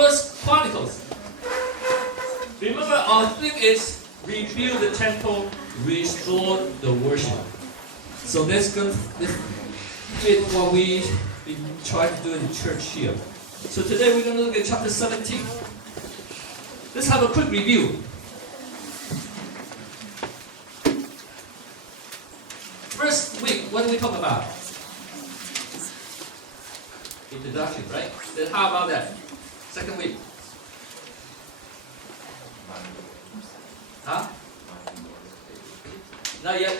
First Chronicles. Remember, our theme is rebuild the temple, restore the worship. So that's good. This is what we try to do in the church here. So today we're going to look at chapter 17. Let's have a quick review. First week, what did we talk about? Introduction, right? Then how about that? Second week? Huh? Not yet?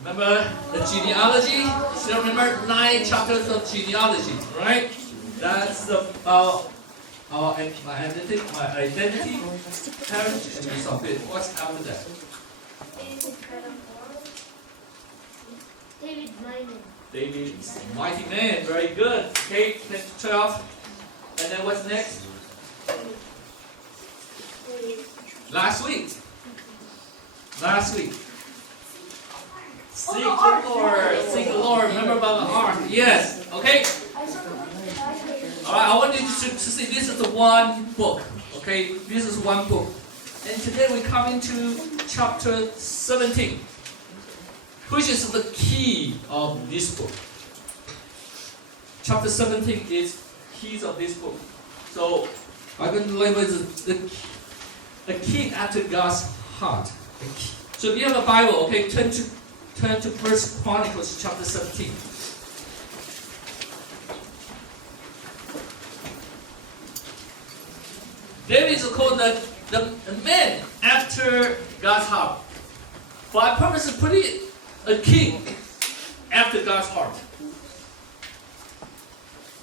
Remember the genealogy? Still remember 9 chapters of genealogy, right? That's about my identity, heritage, and result. What's after that? David's mighty man, very good. Okay, 10 to 12. And then what's next? Last week. Seek the Lord. Remember about the ark. Yes. Okay. Alright, I want you to see this is the one book. Okay, this is one book. And today we come into chapter 17, which is the key of this book. Chapter 17 is keys of this book. So I'm going to label it the key after God's heart. So if you have a Bible, okay, turn to First Chronicles chapter 17. David is called the man after God's heart. But I purpose to put it a king after God's heart.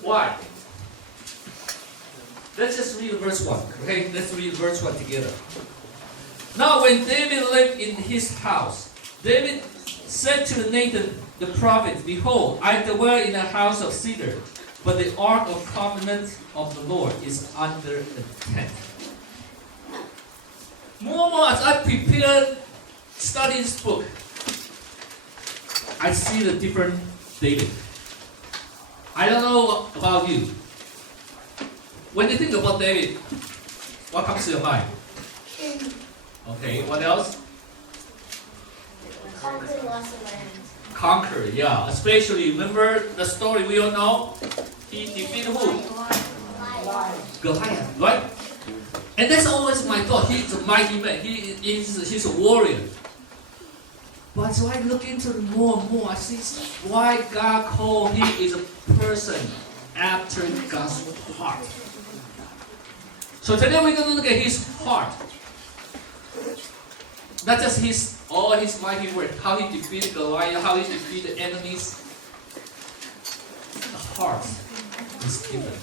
Why? Let's just read verse 1. Okay, let's read verse 1 together. Now when David lived in his house, David said to Nathan the prophet, "Behold, I dwell in a house of cedar, but the ark of covenant of the Lord is under a tent." More as I prepared study this book, I see the different David. I don't know about you. When you think about David, what comes to your mind? Okay, what else? Conquer, yeah. Especially, remember the story we all know? He defeated who? Goliath, right? And that's always my thought. He's a mighty man. He's a warrior. But so I look into it more and more. I see why God called him is a person after God's heart. So today we're going to look at his heart. Not just all his mighty work, how he defeated Goliath, how he defeated enemies. The heart is given.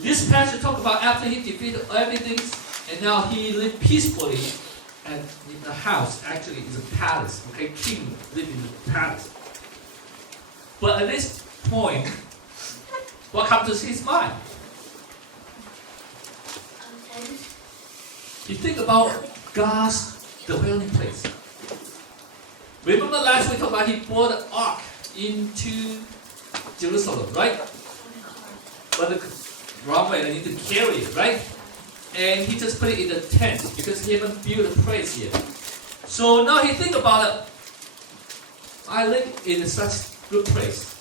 This passage talks about after he defeated everything, and now he lived peacefully and in the house. Actually, it's a palace. Okay, king lived in the palace. But at this point, what comes to his mind? You think about God's dwelling place. Remember last week we talked about he brought the ark into Jerusalem, right? But the wrong way, they need to carry it, right? And he just put it in the tent because he haven't built a place yet. So now he think about it. I live in such good place,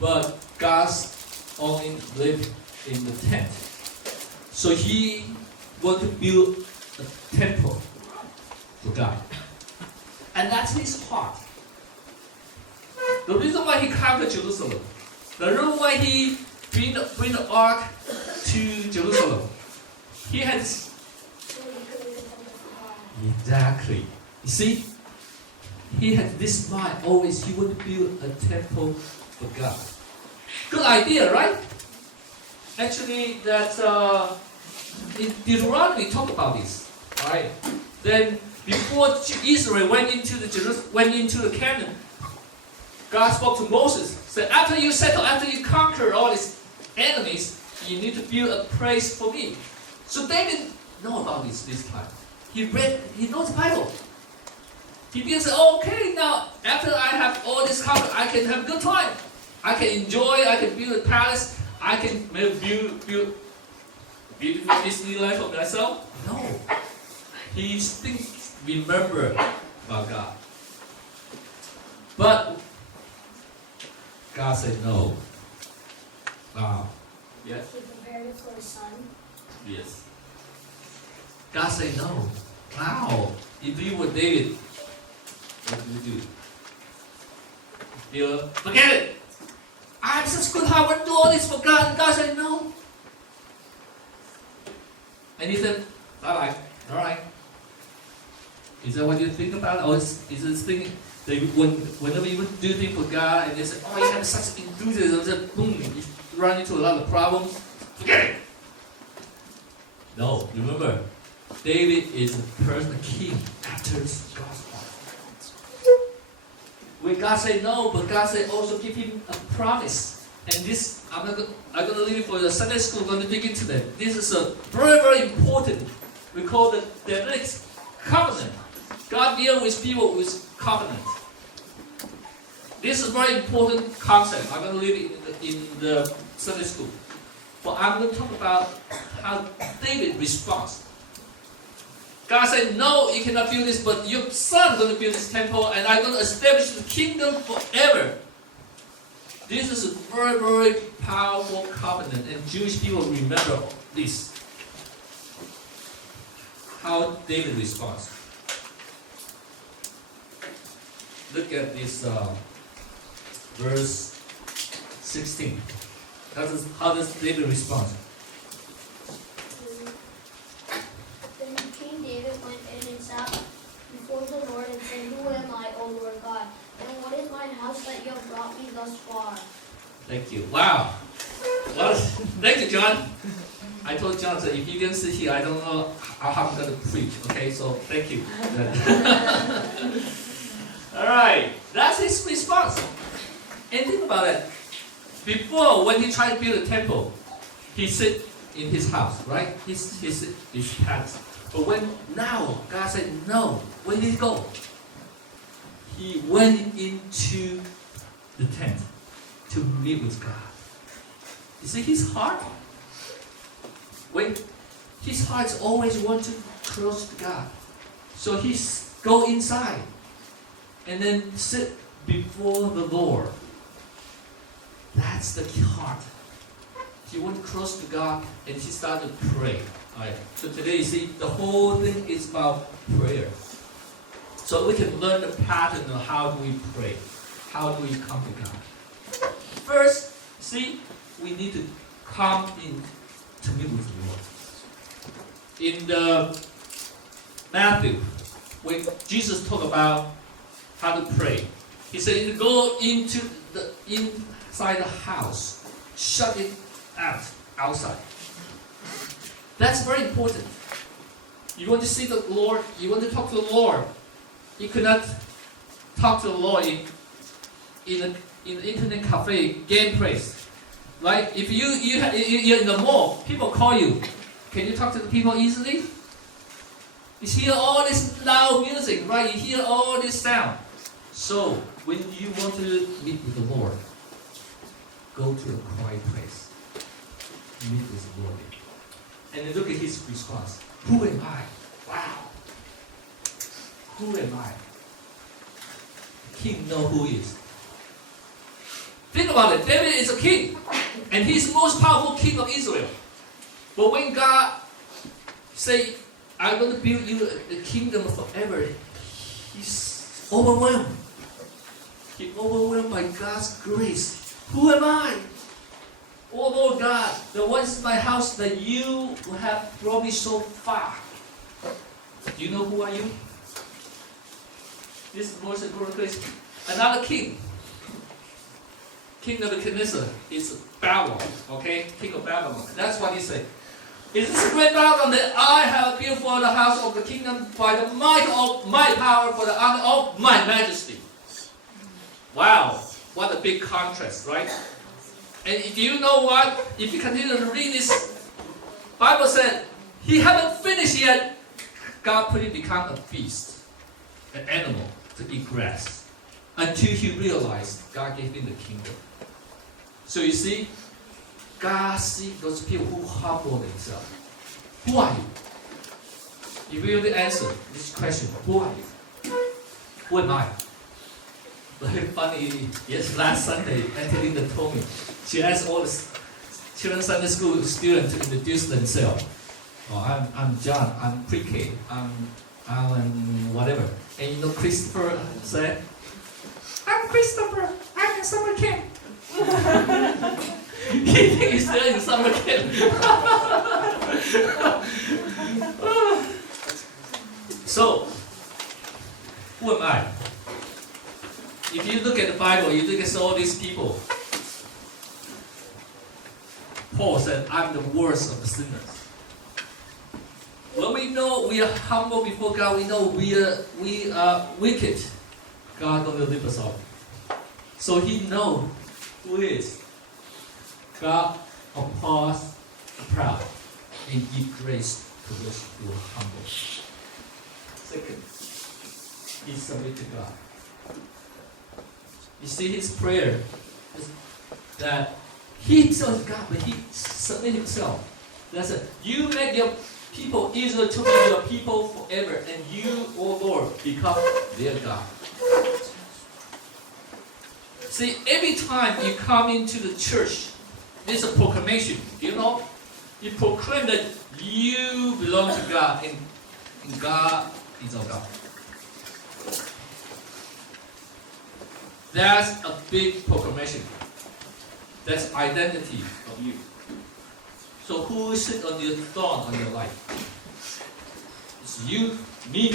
but God's only live in the tent. So he want to build a temple to God. And that's his heart. The reason why he conquered Jerusalem, the reason why he bring the ark to Jerusalem, he has exactly. You see, he had this mind always. He would build a temple for God. Good idea, right? Actually, that in Deuteronomy talk about this. All right. Then before Israel went into the Canaan, God spoke to Moses. Said, after you conquer all these enemies, you need to build a place for me. So David know about this time. He knows the Bible. He didn't say, oh, okay, now after I have all this comfort, I can have a good time. I can enjoy, I can build a palace, I can build beautiful Disneyland for myself. No. He still remember about God. But God said no. Wow. Yes? He prepared it for his son. Yes. God said no. Wow. If you were David, what would you do? You forget it. I'm such good heart, I want to do all this for God. And God said no. And he said, alright. Is that what you think about it? Or is it thinking that whenever you do things for God and they say, oh, you have such enthusiasm, that boom, you run into a lot of problems? Forget it! No, remember, David is a king after God's heart. When God said no, but God said also give him a promise. And this, I'm going to leave it for the Sunday school, I'm going to dig into that. This is a very, very important. We call the Davidic covenant. God deals with people with covenant. This is a very important concept. I'm going to leave it in the Sunday school. But I'm going to talk about how David responds. God said, no, you cannot build this, but your son is going to build this temple, and I'm going to establish the kingdom forever. This is a very, very powerful covenant, and Jewish people remember this. How David responds. Look at this verse 16. How does David respond? Then King David went in and sat before the Lord and said, who am I, O Lord God? And what is my house that you have brought me thus far? Thank you. Wow. Well, thank you, John. I told John that if he didn't sit here, I don't know how I'm going to preach. Okay, so thank you. All right, that's his response. And think about it. Before, when he tried to build a temple, he sit in his house, right? His palace. But when now God said no, where did he go? He went into the tent to meet with God. You see his heart? When his heart always wants to close to God. So he go inside and then sit before the Lord. That's the heart. He went close to God and he started to pray. Right. So today you see the whole thing is about prayer. So we can learn the pattern of how do we pray. How do we come to God. First, see, we need to come in to meet with the Lord. In the Matthew, when Jesus talked about how to pray, he said, go into the inside the house, shut it outside. That's very important. You want to see the Lord, you want to talk to the Lord. You could not talk to the Lord in an internet cafe, game place. Right? If you're in the mall, people call you. Can you talk to the people easily? You hear all this loud music, right? You hear all this sound. So, when you want to meet with the Lord, go to a quiet place. Meet with the Lord. And then look at his response. Who am I? Wow. Who am I? The king knows who he is. Think about it. David is a king. And he's the most powerful king of Israel. But when God say, I'm going to build you a kingdom forever, he's overwhelmed. He's overwhelmed by God's grace. Who am I? Oh Lord God, what is my house that you have brought me so far? Do you know who are you? This is the most important place. Another king. King Nebuchadnezzar is Babylon, okay? King of Babylon. That's what he said. Is this great Babylon that I have built for the house of the kingdom by the might of my power for the honor of my majesty? Wow, what a big contrast, right? And do you know what? If you continue to read this, Bible said, he haven't finished yet. God put him become a beast, an animal. to eat grass until he realized God gave him the kingdom. So you see, God sees those people who humble themselves. Who are you? If you really answer this question, who are you? Who am I? Very funny. Yes, last Sunday, Auntie Linda told me. She asked all the children's Sunday school students to introduce themselves. Oh, I'm John. I'm pre-K. I'm whatever. And you know, Christopher said, "I'm Christopher. I'm in summer camp." He thinks he's still in summer camp. So, who am I? If you look at the Bible, you look at all these people. Paul said, "I'm the worst of the sinners." When we know we are humble before God, we know we are wicked. God gonna lift us up. So He knows who is. God opposes the proud and gives grace to those who are humble. Second, He submits to God. You see, his prayer is that he himself is God, but he submits himself. That's it. You make your people Israel to be your people forever, and you, O Lord, become their God. See, every time you come into the church, there's a proclamation. You know, you proclaim that you belong to God, and God is our God. That's a big proclamation. That's identity of you. So who sits on your throne on your life? It's you, me,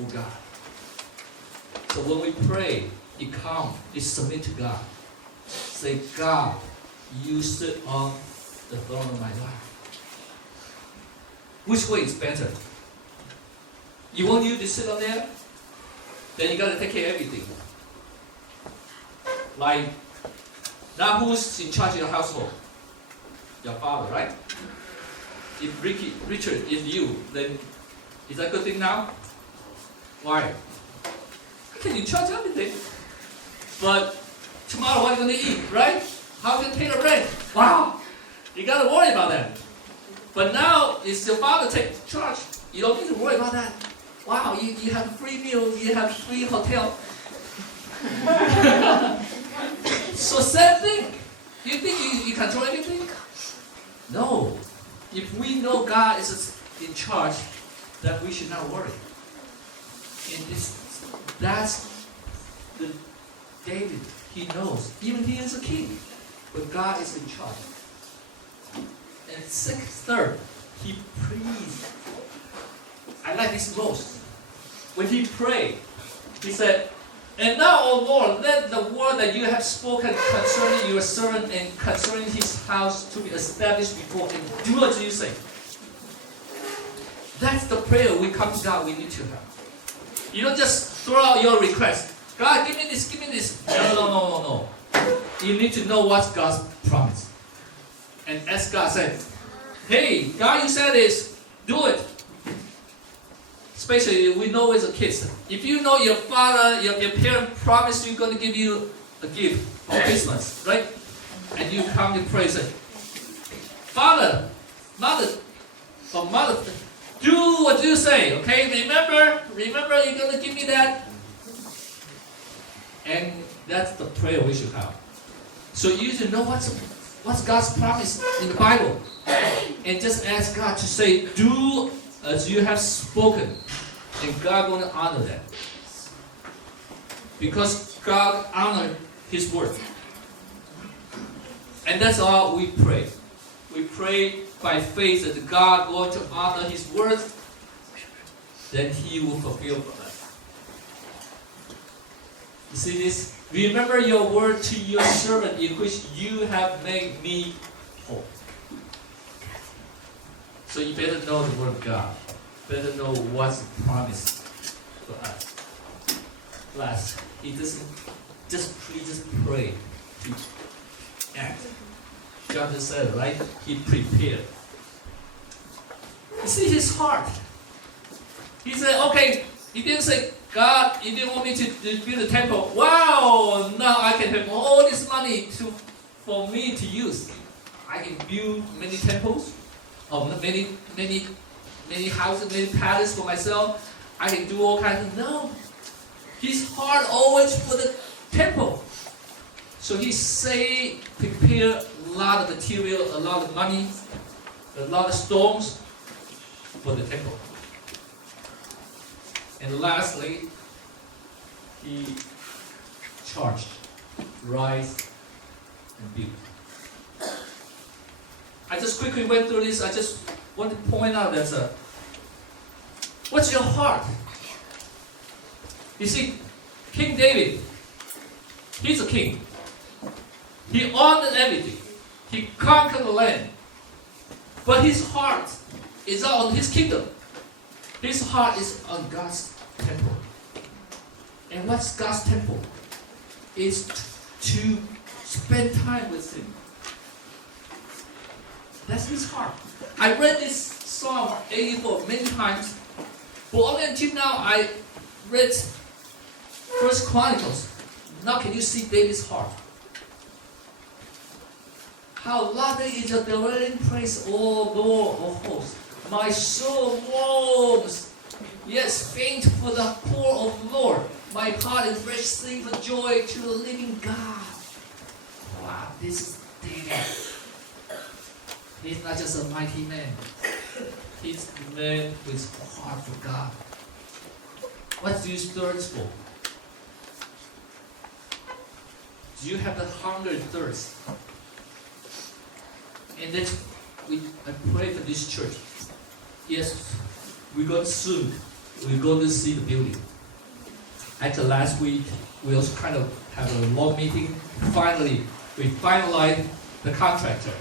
or God. So when we pray, it comes, it submit to God. Say, God, you sit on the throne of my life. Which way is better? You want you to sit on there? Then you got to take care of everything. Like, now who's in charge of your household? Your father, right? If Richard is you, then is that a good thing now? Why? I can in charge of everything. But tomorrow what are you going to eat, right? How can you pay the rent? Wow! You got to worry about that. But now it's your father take charge. You don't need to worry about that. Wow, you have free meal, you have free hotel. So same thing. You think you control everything? No. If we know God is in charge, then we should not worry. And that's the David. He knows. Even he is a king. But God is in charge. And third, he prays. I like this most. When he prayed, he said, "And now, O Lord, let the word that you have spoken concerning your servant and concerning his house to be established before him. Do what you say." That's the prayer we come to God, we need to have. You don't just throw out your request. God, give me this, give me this. No. You need to know what's God's promise. And as God said, "Hey, God, you said this, do it." Especially we know as a kids. If you know your father, your parent promised you're going to give you a gift for Christmas, right? And you come to pray and say, "Father, mother, do what you say, okay? Remember you're going to give me that." And that's the prayer we should have. So you should know what's God's promise in the Bible. And just ask God to say, "Do as you have spoken," and God going to honor that. Because God honored His word. And that's all we pray. We pray by faith that God going to honor His word, then He will fulfill for us. You see this? "Remember your word to your servant in which you have made me whole." So you better know the word of God. Better know what's the promise for us. Last, he doesn't just pray to act. John just said, right? He prepared. You see his heart. He said, okay, he didn't say, God, you didn't want me to build a temple. Wow, now I can have all this money for me to use. I can build many temples, or many houses, many palaces for myself. I can do all kinds of, no. His heart always for the temple. So he prepare a lot of material, a lot of money, a lot of stones for the temple. And lastly, he charged, rise, and build. I just quickly went through this. I just want to point out that what's your heart? You see, King David, he's a king. He owned everything. He conquered the land. But his heart is not on his kingdom. His heart is on God's temple. And what's God's temple? Is to spend time with Him. That's his heart. I read this Psalm 84 many times, but only until now I read First Chronicles. Now can you see David's heart? How lovely is your dwelling place, O Lord of hosts. My soul longs, yes, faint for the poor of the Lord. My heart is fresh, sing for joy to the living God. Wow, this is David. He's not just a mighty man. He's a man with a heart for God. What do you thirst for? Do you have the hunger and thirst? And then I pray for this church. Yes, we're going to see the building. Actually, last week we also kind of have a long meeting. Finally, we finalized the contractor.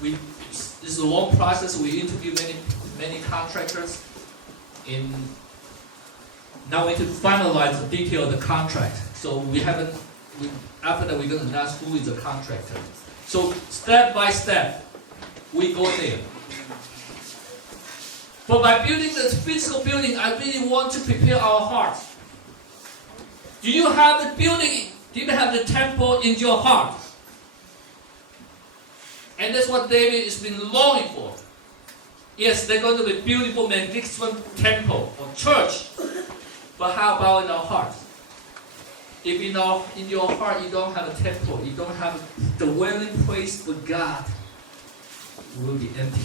This is a long process. We interviewed many contractors. Now we need to finalize the detail of the contract. So after that we're going to announce who is the contractor. So step by step, we go there. But by building this physical building, I really want to prepare our hearts. Do you have the building? Do you have the temple in your heart? And that's what David has been longing for. Yes, they're going to be beautiful, magnificent temple or church. But how about in our hearts? If in your heart you don't have a temple, you don't have the dwelling place for God, it will be empty.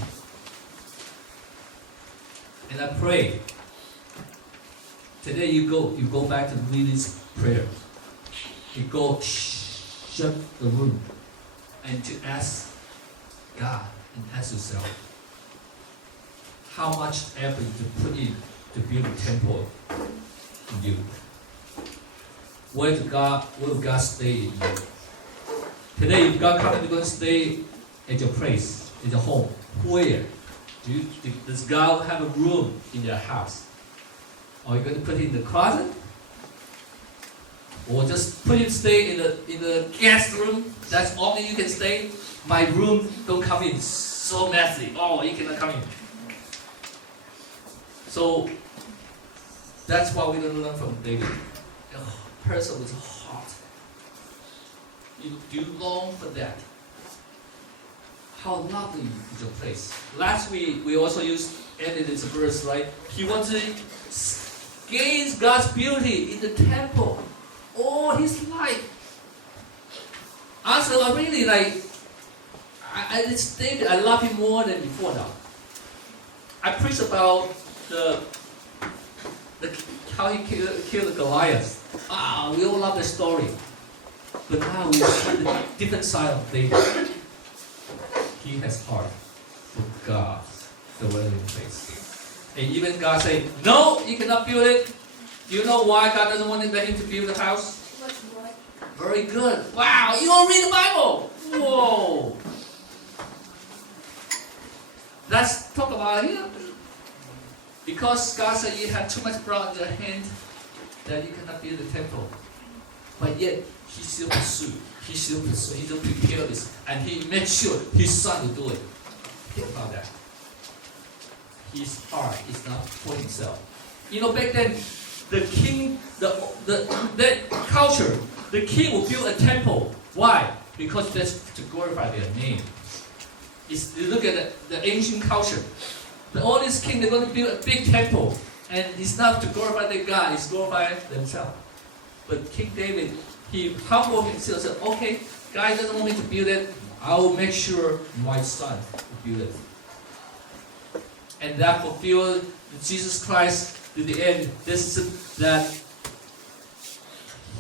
And I pray, today you go back to read this prayer. You go shut the room and to ask God and ask yourself, how much effort to put in to build a temple in you? Where will God stay in you? Today, if God comes, you're going to stay at your place, in your home. Where? Does God have a room in your house? Are you going to put it in the closet? Or just put it stay in the guest room? That's only you can stay. My room don't come in. So messy. Oh, you cannot come in. So that's what we're going to learn from David. A person with a heart. Do you long for that? How lovely is your place? Last week we also added this verse, right? He wants to gaze God's beauty in the temple all his life. Also, I really it's David. I love him more than before now. I preached about how he killed Goliath. We all love the story. But now we see the different side of David. He has heart for God's dwelling place. And even God said, no, you cannot build it. Do you know why God doesn't want him to build the house? Very good. Wow, you all read the Bible. Whoa. Let's talk about it here. Because God said you have too much blood in your hand that you cannot build the temple. But yet, he still pursued. He still prepared this. And he made sure his son would do it. Think about that. his heart is not for himself. You know, back then, the king, that culture, the king will build a temple. Why? Because that's to glorify their name. You look at the ancient culture. All these kings, they're going to build a big temple. And it's not to glorify their God, it's glorify themselves. But King David, he humbled himself and said, okay, God doesn't want me to build it. I will make sure my son will build it. And that fulfilled Jesus Christ to the end. That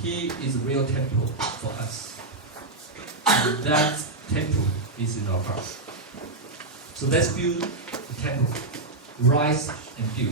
he is a real temple for us. And that temple is in our heart. So let's build the temple. Rise and build.